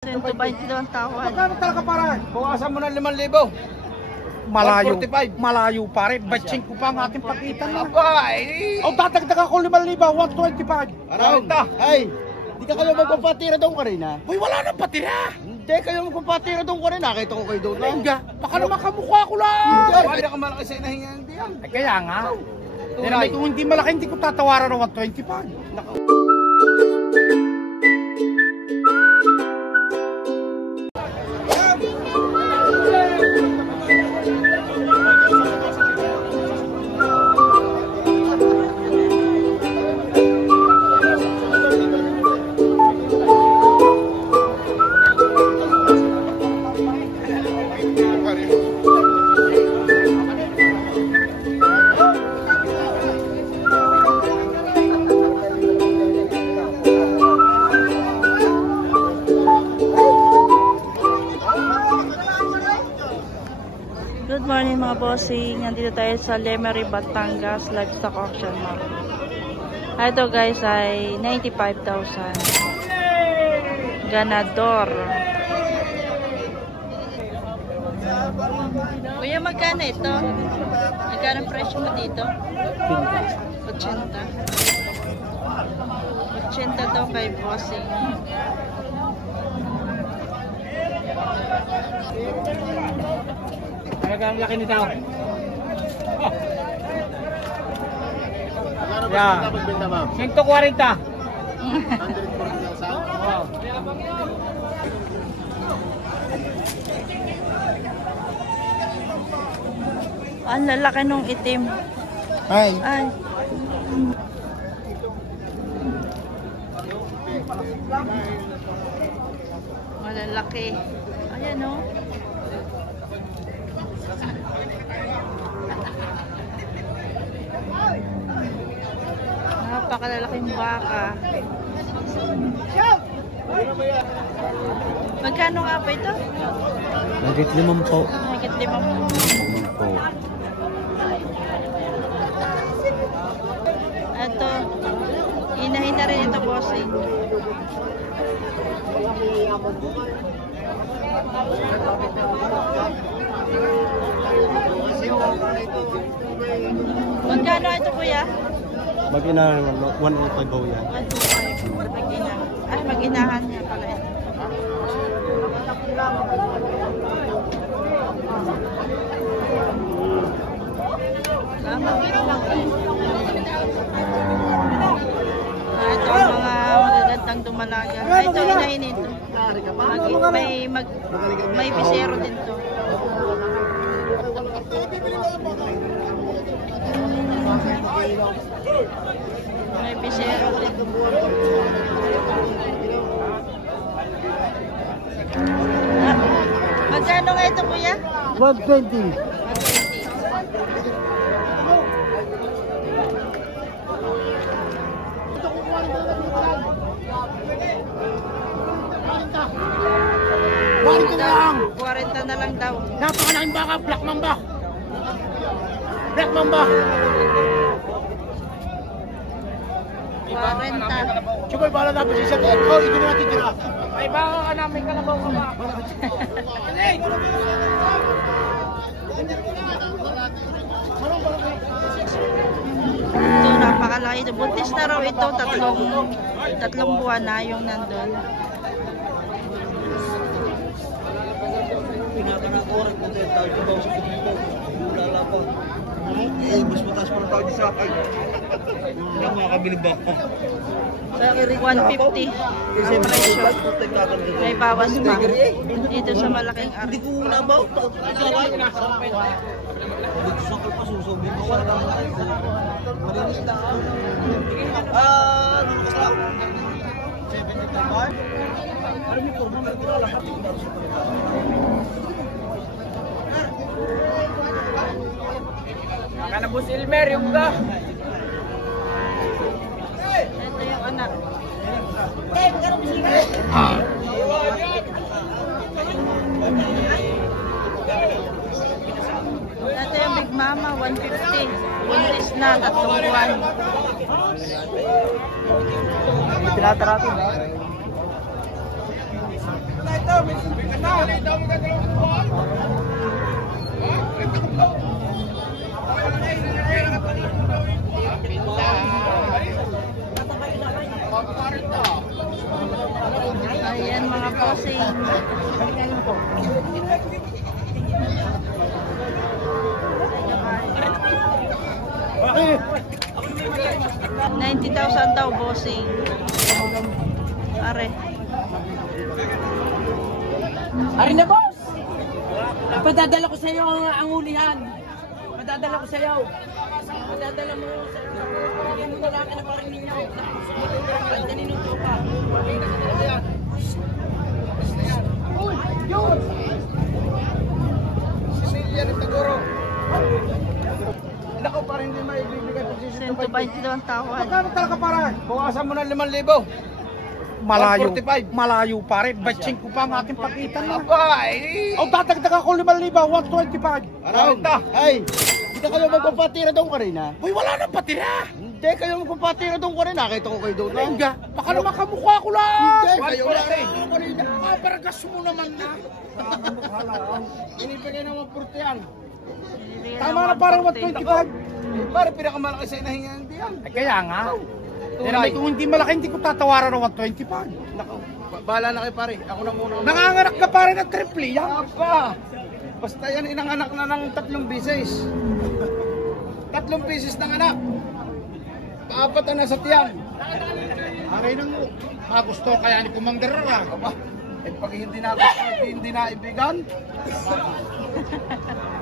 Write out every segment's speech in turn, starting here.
120 ang tawad. Magkano talaga para? Bukasan mo ng 5,000. Malayo. 145. Malayo pare. Batching ko pa ang ating pagkita na. Aba, eh. O dadagdagan ko 5,000, 125. Around. Ay, di ka kayo magpapatira doon ka rin ha? Uy, wala nang patira. Hindi kayo magpapatira doon ka rin. Nakita ko kayo doon lang. Nga, baka naman kamukha ko lang. Hindi ka malaki sa inahingan diyan. Ay, kaya nga. Pero kung hindi malaki, hindi ko tatawaran ng 125. Good morning mga bossing. Nandito tayo sa Lemery, Batangas Livestock Auction Mall. Ito guys ay 95,000. Ganador. Kuya, magkano ito? Magkano ang presyo mo dito? 80. 80 daw kay bossing. Talagang laki nito. Yeah. 140. Ang lalaki nung itim. Ay. Ay. Malalaki. Ayan o. Napakalalaking baka. Magkano nga pa ito? Nagit 5 po. Higit 5 po. Ito, inahin na rin ito, bossing. Magkano ito, kuya? Mag-ina 105 po yan. 125. Mag-ina. Ay, mag-inahan niya pala ito. Ito ang mga magagandang dumalaga. Ito, inahin ito. May bisero din to. May bisero din. Magkano nga ito, kuya? 120. 120. Bakit na lang? 40 na lang daw. Napakalaking baka, Black Mamba. Black Mamba. 40. Chuboy, bala natin si Sir Ed. Oh, ito na natin tira. Ay, baka ka namin kalabaw ka ba? Ito, napakalaki ito. Buntis na raw ito. Tatlong buwan na yung nandun. Pinaka-oras na din tayo sa bawang sa kumito. Wala pa. Eh, mas mataas pa ng tao di sa akin. Wala makakabilig ba? 150 ang presyo. May bawas pa. Dito sa malaking Hindi ark. ko nabaw. Dito sa kalpa susog. Dito sa malinis lang. Lukas lang. 75. Ano may kurma? May kurma lang. Kanabos Elmer, yung ga. Ito yung anak. Ito yung Big Mama, 150. Buntis na, 3 buwan. Tinatarapin. Ayan mga bossing. 90,000 daw bossing. Are. Ari na, boss! Padadala ko sa iyo ang ulihan. Padadala ko sa iyo. Padadala mo sa iyo. Lalaki na parang ninyo. Pagdaninuto ka. Uy! Yun! Similya rin Tagoro. Nako, parang hindi maibibigay position. 120 daw ang tawad. Magkano talaga para? Bawasan mo ng 5,000. Malayo. 145. Malayo pa rin. Batching ko pa ang ating pakitan na. Abay! O dadagdagan ko 5,000, 125. Ano ito? Ay, hindi kayo magpapatira doon kanina. Uy, wala nang patira. Hindi kayo magpapatira doon kanina. Nakita ko kayo doon. Hindi. Baka naman kamukha ko lang. Hindi, kayo lang. Kanina. Ah, Bergas mo naman na. Inibigay ng 140 yan. Tama na parang 125. Parang pinakamalaki sa inahingan diyan. Ay, kaya nga. Pero kung hindi malaki, hindi ko tatawaran ng 125. Nako, bahala na kayo pare. Ako na muna. Nanganganak ka pa rin ng triple yan. Apa! Basta yan inanganak na ng 3 beses. 3 beses ng anak. Paapat na nasa tiyan. Aray nang gusto kaya ni Commander Rara. Aba, eh pag hindi na gusto, hindi na ibigan.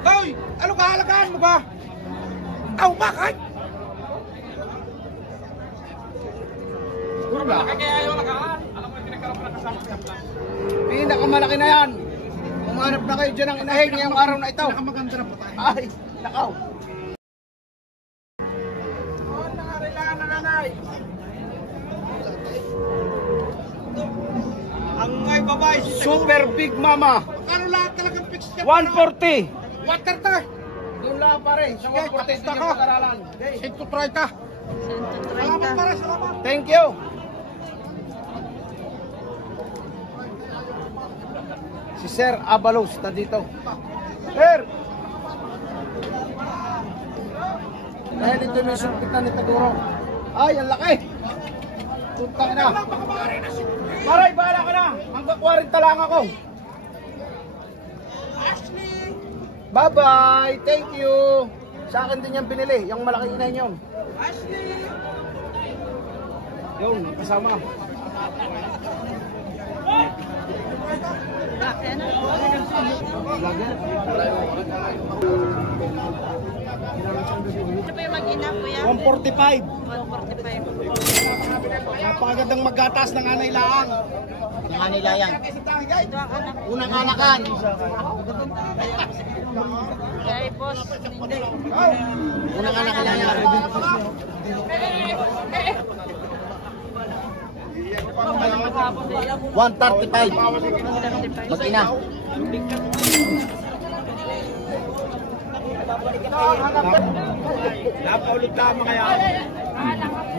Hoy! Ano kahalagaan mo ba? Aw, bakit? Wala. Pinakamalaki na yan. Umanap na kayo dyan ng inahing ngayong araw na ito. Nakamaganda na po tayo. Ay, nakaw. Ang ngay babae si Super Big Mama. Ano lahat talagang fix niya? 140. Water ta. Doon lang pare. Sa 140 din yung pag-aralan. Ito try ka. Salamat 130. para salamat. Thank you. Si Sir Abalos na dito. Sir! Dahil ito may sulpitan ni Taguro. Ay, ang laki! Tuntang na. Maray, bahala ka na. Hanggang 40 lang ako. Bye-bye. Thank you. Sa akin din yung binili. Yung malaki inahin yun. Yun, kasama. Ano pa yung mag-ina kuya? 145. 145. Napakagandang maggatas ng anay laang. Yung anilayang. Ito ang anak. Unang anakan. Kaya boss, hindi. Unang anakan lang yan. 135. 135. Mag-ina. Napaulit tama kaya.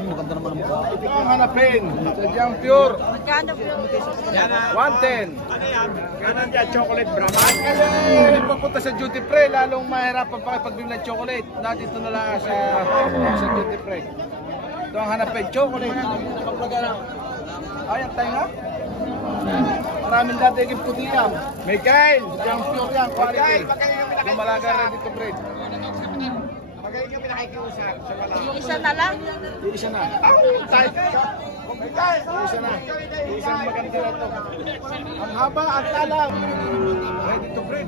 Maganda naman ang mukha. Ito ang hanapin. Sadyang pure. Magkano po yung 110. Ano yan? Kanan dyan, chocolate brown. Ngayon, papunta sa duty free, lalong mahirapan pa pagbili ng chocolate. Dito na lang sa duty free. Ito ang hanapin, chocolate. Ay, ang tayo nga. Maraming dati yung puti yan. Mikael, sadyang pure yan, quality. Lumalaga ready to breed. Magaling yung pinakikiusap. yung isa na lang? Yung isa na. Tayo. Yung isa na. Yung isang maganda na ito. Ang haba, ang talang. Ready to breed.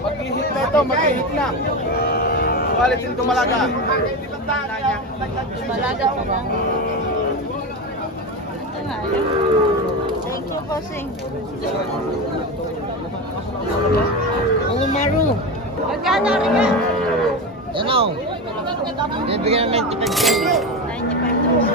Mag-ihit na ito, mag-ihit na. Quality yung tumalaga. Malaga pa ba? Ito nga. Thank you, bossing. Ang umaro. Magkano rin yan? Yan o. Bibigyan ng 95K. 95,000.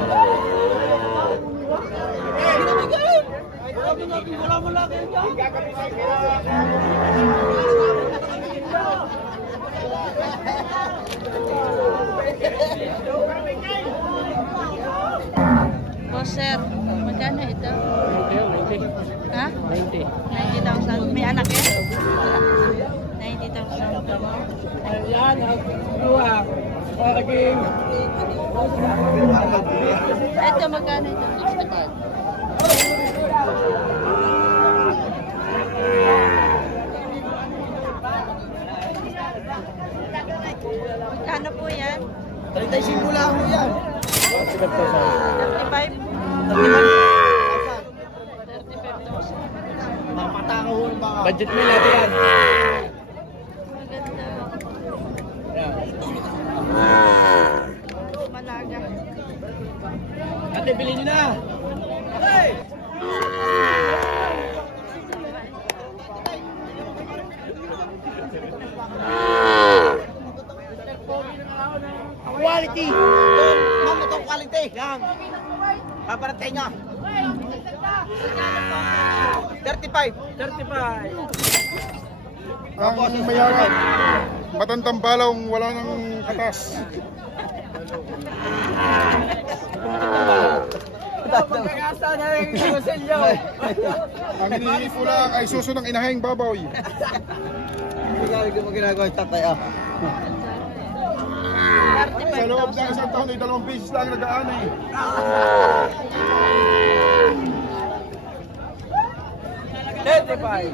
Boss sir, magkano ito? 90. Ha? 90,000. May anak yan? 90,000. Ayan, dua. Parking. Ito, magkano ito? 65. Magkano po yan? 35 lang mo yan. 35? 35,000. Mapatakaw mo ba? Budget mo natin yan. Maganda. Malaga. Ate, bilhin nyo na. Hey! Quality. Ma'am, itong quality. Yan. Paparatay nga. 35. 35. Ang mayaman, matandang balong, wala nang katas. Pagkakasa na rin yung selyo. Ang hinihingi ko lang ay suso ng inahing baboy. Sabi ko mo ginagawa yung tatay ah. Sa loob ng isang taon ay 2 beses lang nag-aanay. $35.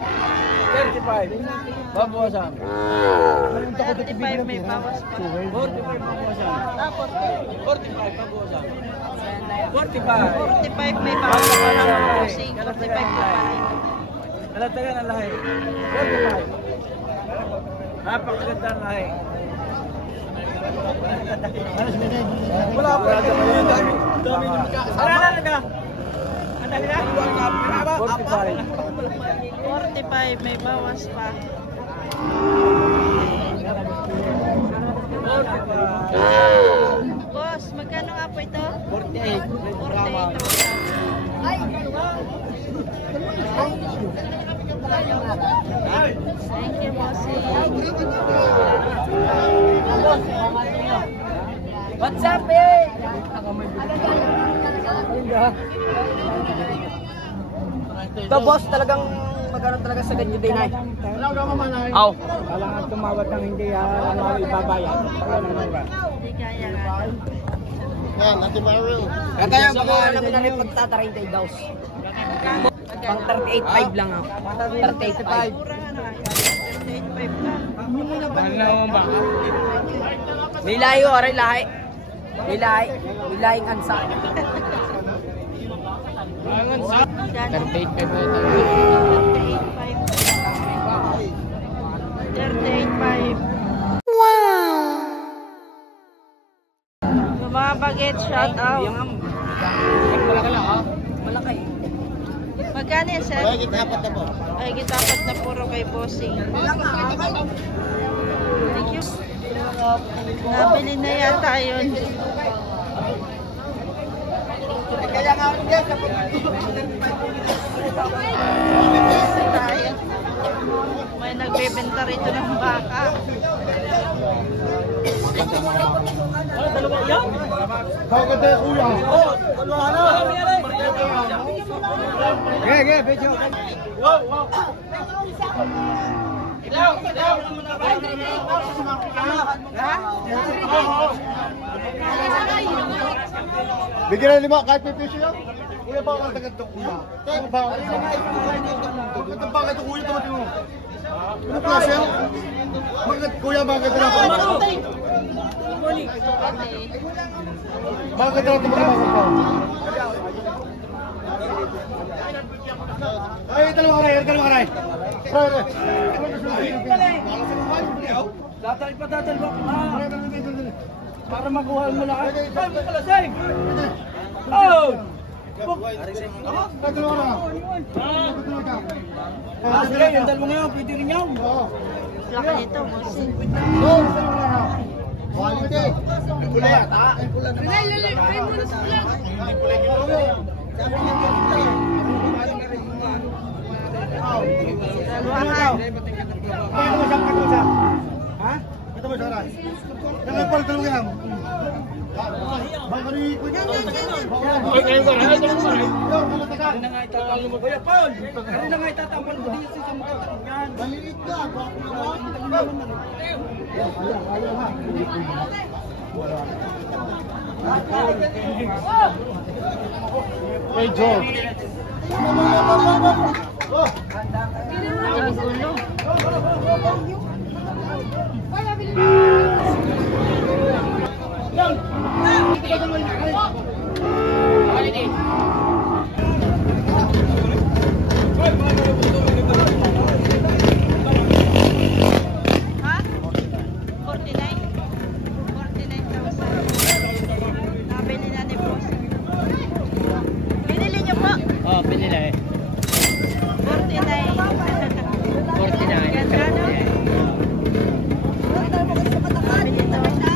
Babawasan. 35 may bawas pa. 45 babawasan. Ah, 40. 45 babawasan. 45. 45 may bawas pa ng bossing. 45 po pala ito. Nalatagan ang lahi. 45. Napakaganda ang lahi. Wala pa. Dami na ka. Ang dami na. 45 may bawas pa. 45. Boss, magkano nga po ito? 48. 48,000. Thank you, bossing. What's up, eh? Ito boss, talagang magkaroon talaga sa ganyan din ay. Aw. Kailangan tumawad ng hindi ibabayad. Hindi kaya nga. Yan, Ate Maril. Kaya yung mga alam na rin pagtatarin daw. Pang 38.5 lang ako. 38.5. Mura nga na. 38.5 lang. Ano ba? May layo, aray lahi. May lahing ansa. Magkano? 38.5 na ito. 38.5. Wow! Mga baget, shout out. Malaki lang, ha? Malaki. Magkano yan, sir? Ay, gitapat na po. Ay, gitapat na puro kay bossing. Thank you. Nabili na yata yun. Kaya nga ako dyan. Tayo. May nagbebenta rito ng baka. Kaganda yung kuya. Ge, video. Bigyan na 5 kahit may piso yan. Kuya ba ang tagal itong kuya? Kuya ba ang tagal itong kuya? Tumating mo. Ano klase yan? Kuya, maganda lang. Maganda lang tumating mo. Ay, dalawang aray. Datal pa mo. Para makuha mo na kayo. Save mo pala, save! Oh! Sige, yung dalawa ngayon, pwede rin yan. Laki nito, bossing. Quality. Pula yata. Pula na ba? Dalawahan. Ha? Ito mo siya. Dalawa pala, dalawa yan. Hey, George. Ang gulo. Ha? 49? 49,000. Nabili na ni boss. Binili niyo po? Oh, pinila eh. 49. 49. Ganda, no? Nabili daw siya.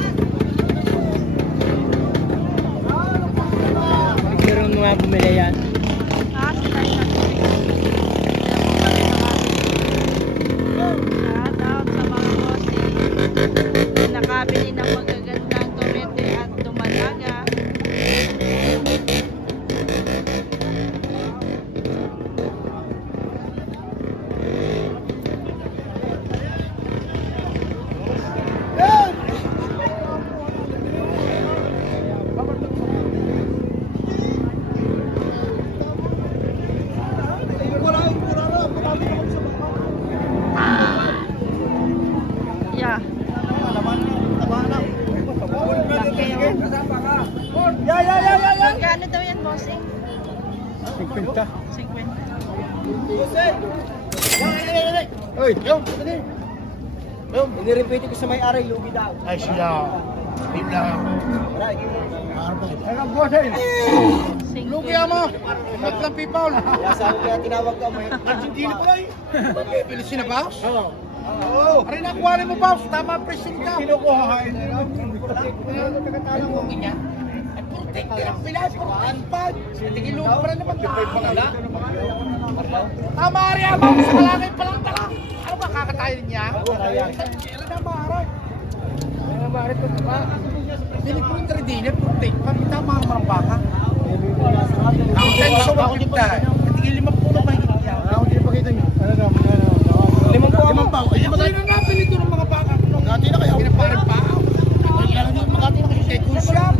Meron mga bumili yan. Ah, sila yung nabili. Shout out sa mga bossing. Nakabili ng magagandang torete at dumalaga. Yeah. Laki yun. Magkano daw yan, bossing? 50. 50. Oy, yung. Ini-repeat ko sa may-ari, lugi daw. Ay, siya. Wait lang. Ay, ang bossing. Lugi mo. Not lang people. Kaya sa ako kaya tinawag ka, may... Hindi na pala eh. Pilisin na ba? Oo. Oo. Aray na, kuha mo ba? Tama presin ka. Kinukuhain nila. Nakatalang mo. Pilas, pag. Tingin lupa pa rin naman. Tama rin ako. Sa kalangin pa lang tala. Ano ba kakatayin niya? Ano na maharay? Ano maharay ko ba? Dinig ko yung tradiner. Pag tama ang mga baka. Ako tayo sa wakil kita. Tingin 5 puno pa higit niya. Ako din pakita niyo. Limang pa. Ay, magkano na napili ito ng mga baka. Magkati na kayo. Pinaparang pa. Magkati na kayo. Tekun siya.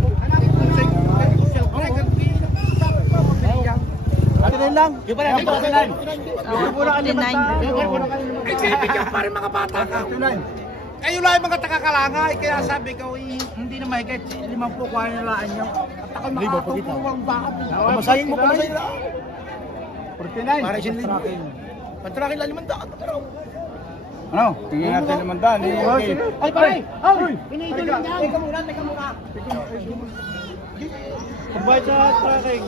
Atin lang. Yung pala, 49. Bigyan pa rin mga bata ka. Kayo lang yung mga taga-kalangay. Kaya sabi ko, hindi na mahigit. 50 kuha nilaan nyo. At ako makakatuwang baka. Pamasahin mo, pamasahin lang. 49. Para siya tracking. Pag-tracking lang 500. Ano? Tingin natin 500. Ay, pare! Ay! Pinidol niya! Teka muna. Pagbayad sa tracking.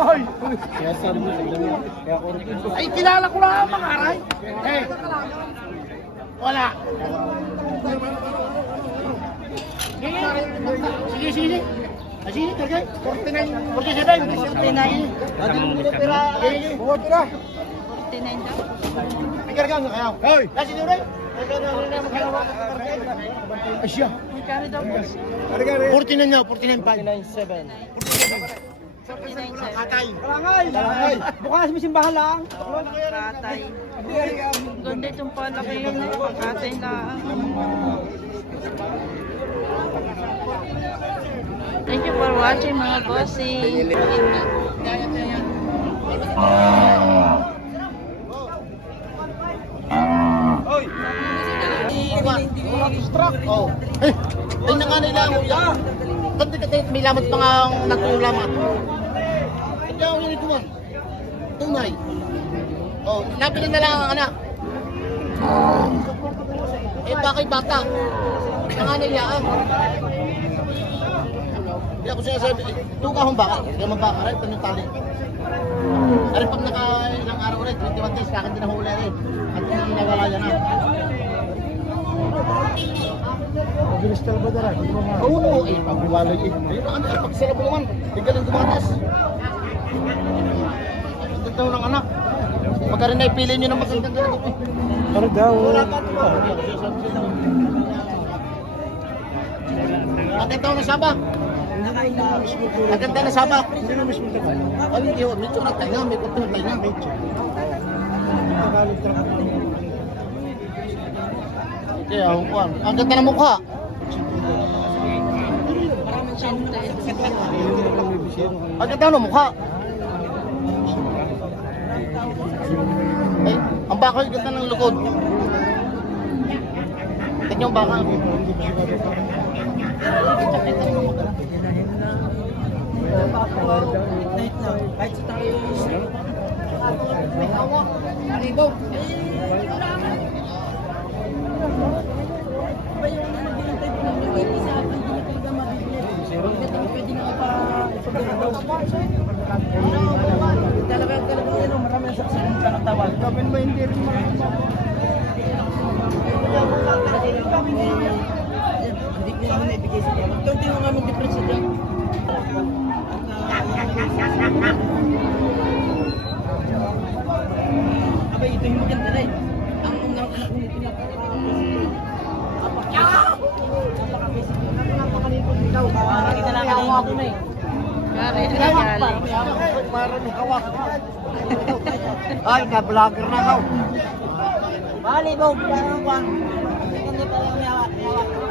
Ay! Ay, kilala ko lang ang mga aray. Eh, wala. Sige. Sige, tagay. 49. 49. Buwag ka. 49 daw. Ikargang ka kayo. Hoy! Kasi dito rin. Asya. Magkano daw, boss? 49 niya, 49 pa. 49.7. 49. Katay. Kalangay. Bukas may simbahan lang. Katay. Ganda itong palaki yun. Katay na. Thank you for watching mga bossing. Hoy! Struck. Oh. Eh, ay na nga nila ang uya. Tanti ka may lamot pa nga ang nagtulamat. Hindi ako yun ito man. Tunay. Oh, napili na lang ang anak. Eh, bakit bata? Nanganay yaan. Hindi ako sinasabi, tuka akong baka. Hindi naman baka rin, tanong tali. Ari pag ilang araw rin, 21 days, kakin din nahuli rin. At hindi nawala yan na. Mabilis talaga dara. Oo, eh, pagbuwalay eh. Ayun, pag sila po naman, bigyan ng dumatas. maganda ng anak. Pagka rin naipili nyo na magandang ganito eh. Karga, Maganda na sabak. Maganda na sabak. Hindi na mismo tagal. Ay, hindi ho. Medyo na tayo. May kuto na tayo. Okay, ang ganda ng mukha. Ang ganda ng mukha. Ay, ang baka yung ganda ng lugod. Tignan yung baka. Kahit sa tayo. Talagang marami ang saksi ng katawan. Gawin mo hindi rin Hindi ko naman naibigay sa kanya. Ito yung nga mag-difference sa dyan. Abay, ito yung maganda rin. Ang anak ko nito niya. Napaka-basic. Nakita lang ako na eh. Gari na galing. Meron ni hawak. Ay, na-vlogger na ako. Bali, Bob. Parang kwan. Hindi pa lang niya.